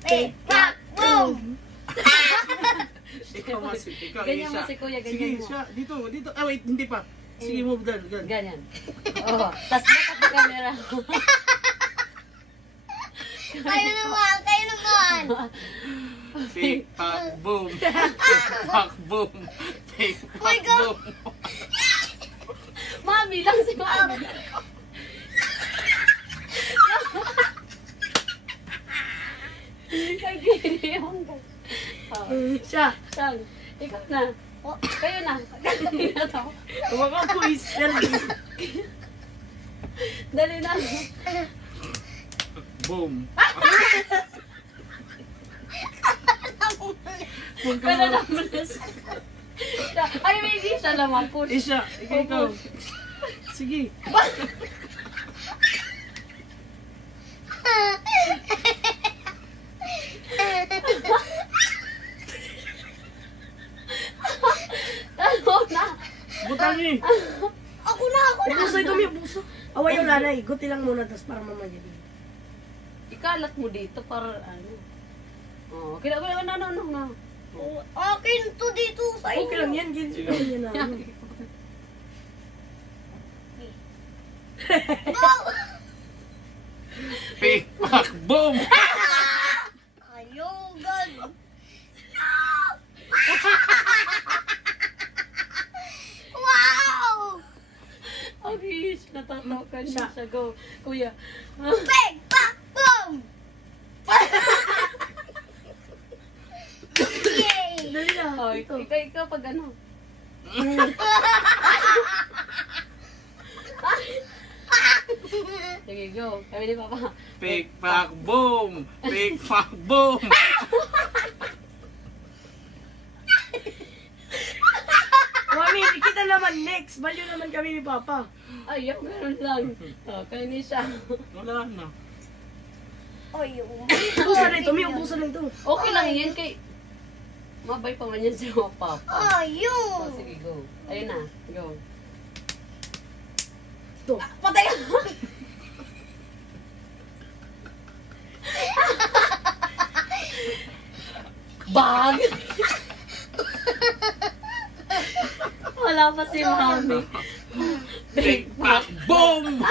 Pick, pack, boom! Ikaw mas, ikaw Ganyan mo isa. si Kuya, Sige, ganyan mo. siya. Dito, dito. Ah, wait, hindi pa. Sige, move down. Ganyan. Oo. Tapos dapat yung camera. Kayo naman, kayo naman! Pick, pack, boom. Pick, pack, boom. Pick, Oh my pack, God. boom. Mami lang si Mami. Kagiliyon ko. Siya. Siyang, ikaw na. O, kayo na. Dali na to. Huwag kang twister. Dali na. Boom. Pero naman na siya. Ay, may hindi siya naman. Push. Isa, ikaw. Sige. Talo na. Butangi. Ako na! Puso ito, may puso. Away yung lanay. Guti lang muna, tapos para mamaya. Ikalat mo dito para ano. Oh, kaya na. Akin to dito sa inyo. Okay lang yan, ganyan na. Pick, pack, boom. Ayaw, God. Wow! Okay, natatawakan siya. Go, Kuya. Pick, pack, boom! Yay! Dali na. Oh, Ito. ikaw pag ano. Sige, go. Kami ni Papa. Pick, pack, boom. Pick, pack, boom. Mami, kita naman next. Baliw naman kami ni Papa. Ay, yung ganun lang. Oh, kaya ni siya. Wala na. Oy, yung... Puso na ito, may puso na ito. Okay lang yan kay... Mabay pa man yan si Papa. Ayaw! Oh, sige, go. Ayun na, go. Ito. Patay ka! Bag! Wala pa si Mami. Pick, pack, boom.